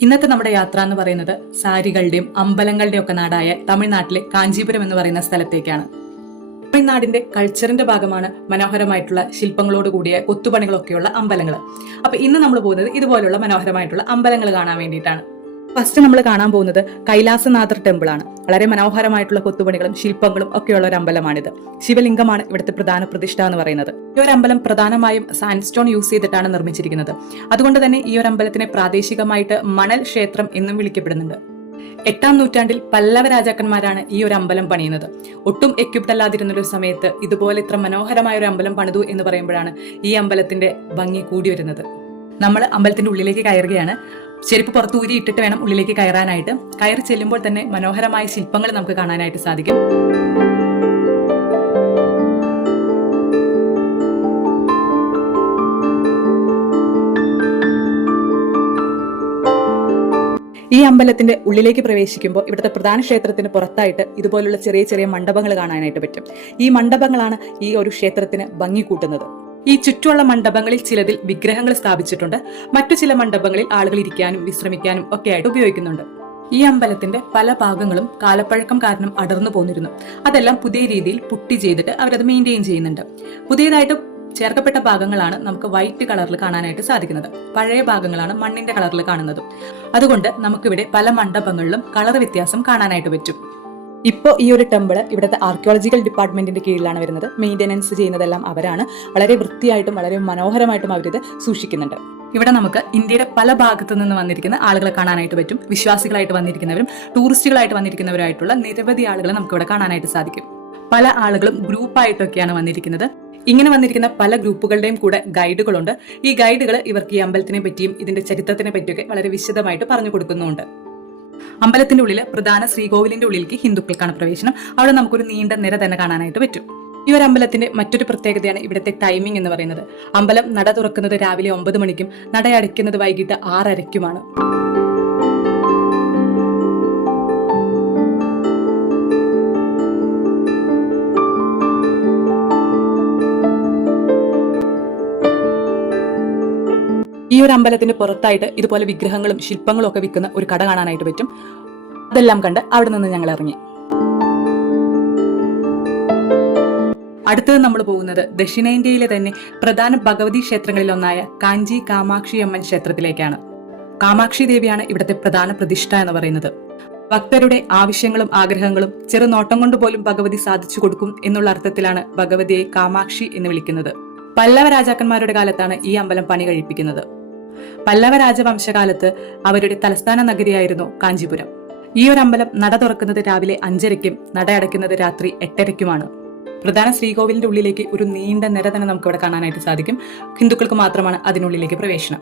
ഇന്നത്തെ നമ്മുടെ യാത്ര എന്ന് പറയുന്നത് സാരികളുടെയും അമ്പലങ്ങളുടെയും ഒക്കെ നാടായ തമിഴ്നാട്ടിലെ കാഞ്ചീപുരം എന്ന് പറയുന്ന സ്ഥലത്തേക്കാണ്. തമിഴ്നാടിന്റെ കൾച്ചറിന്റെ ഭാഗമാണ് മനോഹരമായിട്ടുള്ള ശില്പങ്ങളോട് കൂടിയ കൊത്തുപണികളൊക്കെയുള്ള അമ്പലങ്ങൾ. അപ്പൊ ഇന്ന് നമ്മൾ പോകുന്നത് ഇതുപോലുള്ള മനോഹരമായിട്ടുള്ള അമ്പലങ്ങൾ കാണാൻ വേണ്ടിയിട്ടാണ്. ഫസ്റ്റ് നമ്മൾ കാണാൻ പോകുന്നത് കൈലാസനാഥർ ടെമ്പിൾ ആണ്. വളരെ മനോഹരമായിട്ടുള്ള കൊത്തുപണികളും ശില്പങ്ങളും ഒക്കെയുള്ള ഒരു അമ്പലമാണിത്. ശിവലിംഗമാണ് ഇവിടുത്തെ പ്രധാന പ്രതിഷ്ഠ എന്ന് പറയുന്നത്. ഈ ഒരു അമ്പലം പ്രധാനമായും സാൻഡ്സ്റ്റോൺ യൂസ് ചെയ്തിട്ടാണ് നിർമ്മിച്ചിരിക്കുന്നത്. അതുകൊണ്ട് തന്നെ ഈ ഒരു അമ്പലത്തിനെ പ്രാദേശികമായിട്ട് മണൽ ക്ഷേത്രം എന്നും വിളിക്കപ്പെടുന്നുണ്ട്. 8-ാം നൂറ്റാണ്ടിൽ പല്ലവ രാജാക്കന്മാരാണ് ഈ ഒരു അമ്പലം പണിയുന്നത്. ഒട്ടും എക്യുപ്ഡ് അല്ലാതിരുന്നൊരു സമയത്ത് ഇതുപോലെ ഇത്ര മനോഹരമായ ഒരു അമ്പലം പണിതു എന്ന് പറയുമ്പോഴാണ് ഈ അമ്പലത്തിന്റെ ഭംഗി കൂടി വരുന്നത്. നമ്മൾ അമ്പലത്തിന്റെ ഉള്ളിലേക്ക് കയറുകയാണ്. ചെരുപ്പ് പുറത്ത് ഊരി ഇട്ടിട്ട് വേണം ഉള്ളിലേക്ക് കയറാനായിട്ട്. കയറി ചെല്ലുമ്പോൾ തന്നെ മനോഹരമായ ശില്പങ്ങൾ നമുക്ക് കാണാനായിട്ട് സാധിക്കും. ഈ അമ്പലത്തിന്റെ ഉള്ളിലേക്ക് പ്രവേശിക്കുമ്പോൾ ഇവിടുത്തെ പ്രധാന ക്ഷേത്രത്തിന് പുറത്തായിട്ട് ഇതുപോലുള്ള ചെറിയ ചെറിയ മണ്ഡപങ്ങൾ കാണാനായിട്ട് പറ്റും. ഈ മണ്ഡപങ്ങളാണ് ഈ ഒരു ക്ഷേത്രത്തിന് ഭംഗി കൂട്ടുന്നത്. ഈ ചുറ്റുമുള്ള മണ്ഡപങ്ങളിൽ ചിലതിൽ വിഗ്രഹങ്ങൾ സ്ഥാപിച്ചിട്ടുണ്ട്. മറ്റു ചില മണ്ഡപങ്ങളിൽ ആളുകൾ ഇരിക്കാനും വിശ്രമിക്കാനും ഒക്കെ ആയിട്ട് ഉപയോഗിക്കുന്നുണ്ട്. ഈ അമ്പലത്തിന്റെ പല ഭാഗങ്ങളും കാലപ്പഴക്കം കാരണം അടർന്നു പോന്നിരുന്നു. അതെല്ലാം പുതിയ രീതിയിൽ പുട്ടി ചെയ്തിട്ട് അവരത് മെയിൻറ്റെയിൻ ചെയ്യുന്നുണ്ട്. പുതിയതായിട്ട് ചേർക്കപ്പെട്ട ഭാഗങ്ങളാണ് നമുക്ക് വൈറ്റ് കളറിൽ കാണാനായിട്ട് സാധിക്കുന്നത്. പഴയ ഭാഗങ്ങളാണ് മണ്ണിന്റെ കളറിൽ കാണുന്നത്. അതുകൊണ്ട് നമുക്കിവിടെ പല മണ്ഡപങ്ങളിലും കളർ വ്യത്യാസം കാണാനായിട്ട് പറ്റും. ഇപ്പോൾ ഈ ഒരു ടെമ്പിൾ ഇവിടുത്തെ ആർക്കിയോളജിക്കൽ ഡിപ്പാർട്ട്മെന്റിന്റെ കീഴിലാണ് വരുന്നത്. മെയിൻ്റെനൻസ് ചെയ്യുന്നതെല്ലാം അവരാണ്. വളരെ വൃത്തിയായിട്ടും വളരെ മനോഹരമായിട്ടും അവരിത് സൂക്ഷിക്കുന്നുണ്ട്. ഇവിടെ നമുക്ക് ഇന്ത്യയുടെ പല ഭാഗത്തു നിന്ന് വന്നിരിക്കുന്ന ആളുകളെ കാണാനായിട്ട് പറ്റും. വിശ്വാസികളായിട്ട് വന്നിരിക്കുന്നവരും ടൂറിസ്റ്റുകളായിട്ട് വന്നിരിക്കുന്നവരായിട്ടുള്ള നിരവധി ആളുകളെ നമുക്ക് ഇവിടെ കാണാനായിട്ട് സാധിക്കും. പല ആളുകളും ഗ്രൂപ്പായിട്ടൊക്കെയാണ് വന്നിരിക്കുന്നത്. ഇങ്ങനെ വന്നിരിക്കുന്ന പല ഗ്രൂപ്പുകളുടെയും കൂടെ ഗൈഡുകളുണ്ട്. ഈ ഗൈഡുകൾ ഇവർക്ക് ഈ അമ്പലത്തിനെ പറ്റിയും ഇതിന്റെ ചരിത്രത്തിനെ പറ്റിയൊക്കെ വളരെ വിശദമായിട്ട് പറഞ്ഞു കൊടുക്കുന്നുണ്ട്. അമ്പലത്തിന്റെ ഉള്ളിൽ പ്രധാന ശ്രീകോവിലിന്റെ ഉള്ളിലേക്ക് ഹിന്ദുക്കൾക്കാണ് പ്രവേശനം. അവിടെ നമുക്കൊരു നീണ്ട നിര തന്നെ കാണാനായിട്ട് പറ്റും. ഈ ഒരു അമ്പലത്തിന്റെ മറ്റൊരു പ്രത്യേകതയാണ് ഇവിടുത്തെ ടൈമിംഗ് എന്ന് പറയുന്നത്. അമ്പലം നട തുറക്കുന്നത് രാവിലെ 9 മണിക്കും നടയടയ്ക്കുന്നത് വൈകിട്ട് 6:30ക്കുമാണ്. ഈ ഒരു അമ്പലത്തിന്റെ പുറത്തായിട്ട് ഇതുപോലെ വിഗ്രഹങ്ങളും ശില്പങ്ങളും ഒക്കെ വിൽക്കുന്ന ഒരു കട കാണാനായിട്ട് പറ്റും. അതെല്ലാം കണ്ട് അവിടെ നിന്ന് ഞങ്ങൾ ഇറങ്ങി. അടുത്തത് നമ്മൾ പോകുന്നത് ദക്ഷിണേന്ത്യയിലെ തന്നെ പ്രധാന ഭഗവതി ക്ഷേത്രങ്ങളിൽ ഒന്നായ കാഞ്ചി കാമാക്ഷി അമ്മൻ ക്ഷേത്രത്തിലേക്കാണ്. കാമാക്ഷി ദേവിയാണ് ഇവിടുത്തെ പ്രധാന പ്രതിഷ്ഠ എന്ന് പറയുന്നത്. ഭക്തരുടെ ആവശ്യങ്ങളും ആഗ്രഹങ്ങളും ചെറുനോട്ടം കൊണ്ട് പോലും ഭഗവതി സാധിച്ചു കൊടുക്കും എന്നുള്ള അർത്ഥത്തിലാണ് ഭഗവതിയെ കാമാക്ഷി എന്ന് വിളിക്കുന്നത്. പല്ലവ രാജാക്കന്മാരുടെ കാലത്താണ് ഈ അമ്പലം പണി കഴിപ്പിക്കുന്നത്. പല്ലവ രാജവംശകാലത്ത് അവരുടെ തലസ്ഥാന നഗരിയായിരുന്നു കാഞ്ചീപുരം. ഈ ഒരു അമ്പലം നട തുറക്കുന്നത് രാവിലെ 5:30ക്കും നട അടയ്ക്കുന്നത് രാത്രി 8:30ക്കുമാണ്. പ്രധാന ശ്രീകോവിലിന്റെ ഉള്ളിലേക്ക് ഒരു നീണ്ട നിര തന്നെ നമുക്ക് ഇവിടെ കാണാനായിട്ട് സാധിക്കും. ഹിന്ദുക്കൾക്ക് മാത്രമാണ് അതിനുള്ളിലേക്ക് പ്രവേശനം.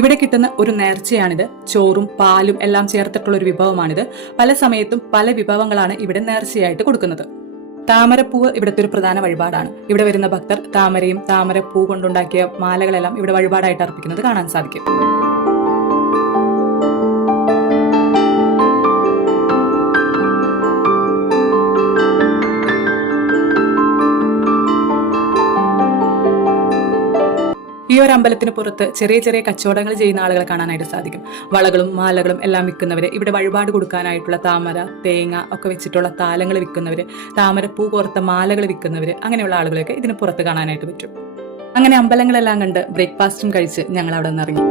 ഇവിടെ കിട്ടുന്ന ഒരു നേർച്ചയാണിത്. ചോറും പാലും എല്ലാം ചേർത്തിട്ടുള്ള ഒരു വിഭവമാണിത്. പല സമയത്തും പല വിഭവങ്ങളാണ് ഇവിടെ നേർച്ചയായിട്ട് കൊടുക്കുന്നത്. താമരപ്പൂവ് ഇവിടുത്തെ ഒരു പ്രധാന വഴിപാടാണ്. ഇവിടെ വരുന്ന ഭക്തർ താമരയും താമരപ്പൂ കൊണ്ടുണ്ടാക്കിയ മാലകളെല്ലാം ഇവിടെ വഴിപാടായിട്ട് അർപ്പിക്കുന്നത് കാണാൻ സാധിക്കും. ഈ ഒരു അമ്പലത്തിന് പുറത്ത് ചെറിയ ചെറിയ കച്ചവടങ്ങൾ ചെയ്യുന്ന ആളുകളെ കാണാനായിട്ട് സാധിക്കും. വളകളും മാലകളും എല്ലാം വിൽക്കുന്നവര്, ഇവിടെ വഴിപാട് കൊടുക്കാനായിട്ടുള്ള താമര, തേങ്ങ ഒക്കെ വെച്ചിട്ടുള്ള താലങ്ങൾ വിൽക്കുന്നവര്, താമരപ്പൂ കോർത്ത മാലകൾ വിൽക്കുന്നവര്, അങ്ങനെയുള്ള ആളുകളെയൊക്കെ ഇതിന് പുറത്ത് കാണാനായിട്ട് പറ്റും. അങ്ങനെ അമ്പലങ്ങളെല്ലാം കണ്ട് ബ്രേക്ക്ഫാസ്റ്റും കഴിച്ച് ഞങ്ങൾ അവിടെ നിന്ന് ഇറങ്ങി.